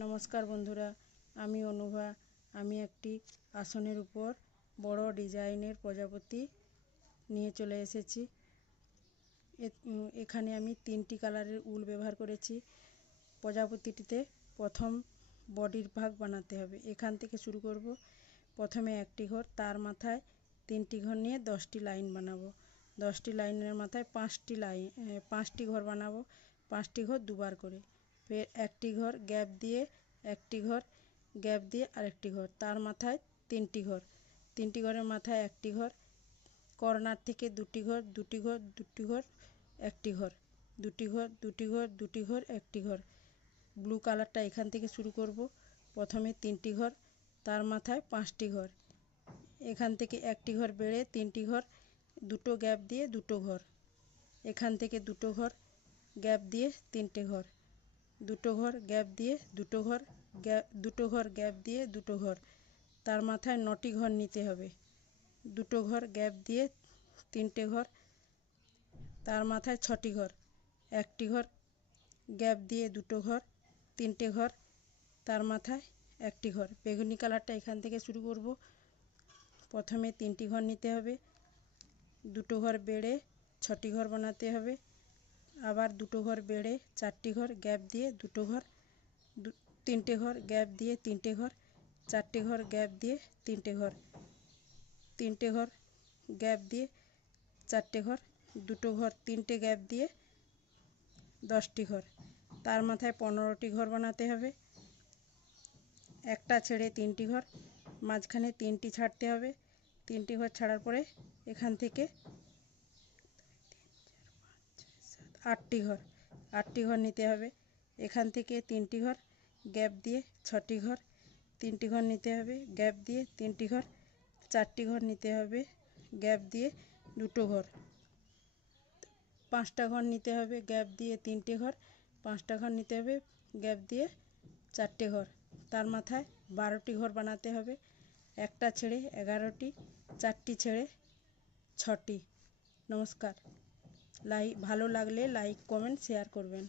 নমস্কার বন্ধুরা, আমি অনুভা। আমি একটি আসনের উপর বড় ডিজাইনের প্রজাপতি নিয়ে চলে এসেছি। এখানে আমি 3টি কালারের উল ব্যবহার করেছি। প্রজাপতিটিতে প্রথম বডির ভাগ বানাতে হবে। এখান থেকে শুরু করব। প্রথমে একটি ঘর, তার মাথায় 3টি ঘর নিয়ে 10টি লাইন বানাবো। 10টি লাইনের মাথায় 5টি ঘর বানাবো। 5টি ঘর দুবার করে, ফের একটি ঘর গ্যাপ দিয়ে, একটি ঘর গ্যাপ দিয়ে আরেকটি ঘর, তার মাথায় 3টি ঘর, 3টি ঘরের মাথায় একটি ঘর, কর্নার থেকে 2টি ঘর, 2টি ঘর, 2টি ঘর, একটি ঘর, 2টি ঘর, 2টি ঘর, 2টি ঘর, একটি ঘর। ব্লু কালারটা এখান থেকে শুরু করব। প্রথমে 3টি ঘর, তার মাথায় 5টি ঘর, এখান থেকে একটি ঘর বেড়ে 3টি ঘর, 2টো গ্যাপ দিয়ে 2টো ঘর, এখান থেকে 2টো ঘর গ্যাপ দিয়ে 3টে ঘর, 2টো ঘর গ্যাপ দিয়ে 2টো ঘর, 2টো ঘর গ্যাপ দিয়ে 2টো ঘর, তার মাথায় 9টি ঘর নিতে হবে। 2টো ঘর গ্যাপ দিয়ে 3টে ঘর, তার মাথায় 6টি ঘর, একটি ঘর গ্যাপ দিয়ে 2টো ঘর, 3টে ঘর, তার মাথায় একটি ঘর। বেগুনি কালারটা এখান থেকে শুরু করব। প্রথমে 3টি ঘর নিতে হবে, 2টো ঘর বেড়ে 6টি ঘর বানাতে হবে, আবার 2টো ঘর বেড়ে 4টি ঘর গ্যাপ দিয়ে 2টো ঘর, 3টে ঘর গ্যাপ দিয়ে 3টে ঘর, 4টে ঘর গ্যাপ দিয়ে 3টে ঘর, 3টে ঘর গ্যাপ দিয়ে 4টে ঘর, 2টো ঘর 3টে গ্যাপ দিয়ে 10টি ঘর, তার মাথায় 15টি ঘর বানাতে হবে। একটা ছেড়ে 3টি ঘর, মাঝখানে 3টি ছাড়তে হবে। 3টি ঘর ছাড়ার পরে এখান থেকে 8টি ঘর নিতে হবে। এখান থেকে 3টি ঘর গ্যাপ দিয়ে 6টি ঘর, 3টি ঘর নিতে হবে গ্যাপ দিয়ে 3টি ঘর, 4টি ঘর নিতে হবে গ্যাপ দিয়ে 2টো ঘর, 5টা ঘর নিতে হবে গ্যাপ দিয়ে 3টে ঘর, 5টা ঘর নিতে হবে গ্যাপ দিয়ে 4টে ঘর, তার মাথায় 12টি ঘর বানাতে হবে। একটা ছেড়ে 11টি, 4টি ছেড়ে 6টি। নমস্কার। ভালো লাগলে লাইক, কমেন্ট, শেয়ার করবেন।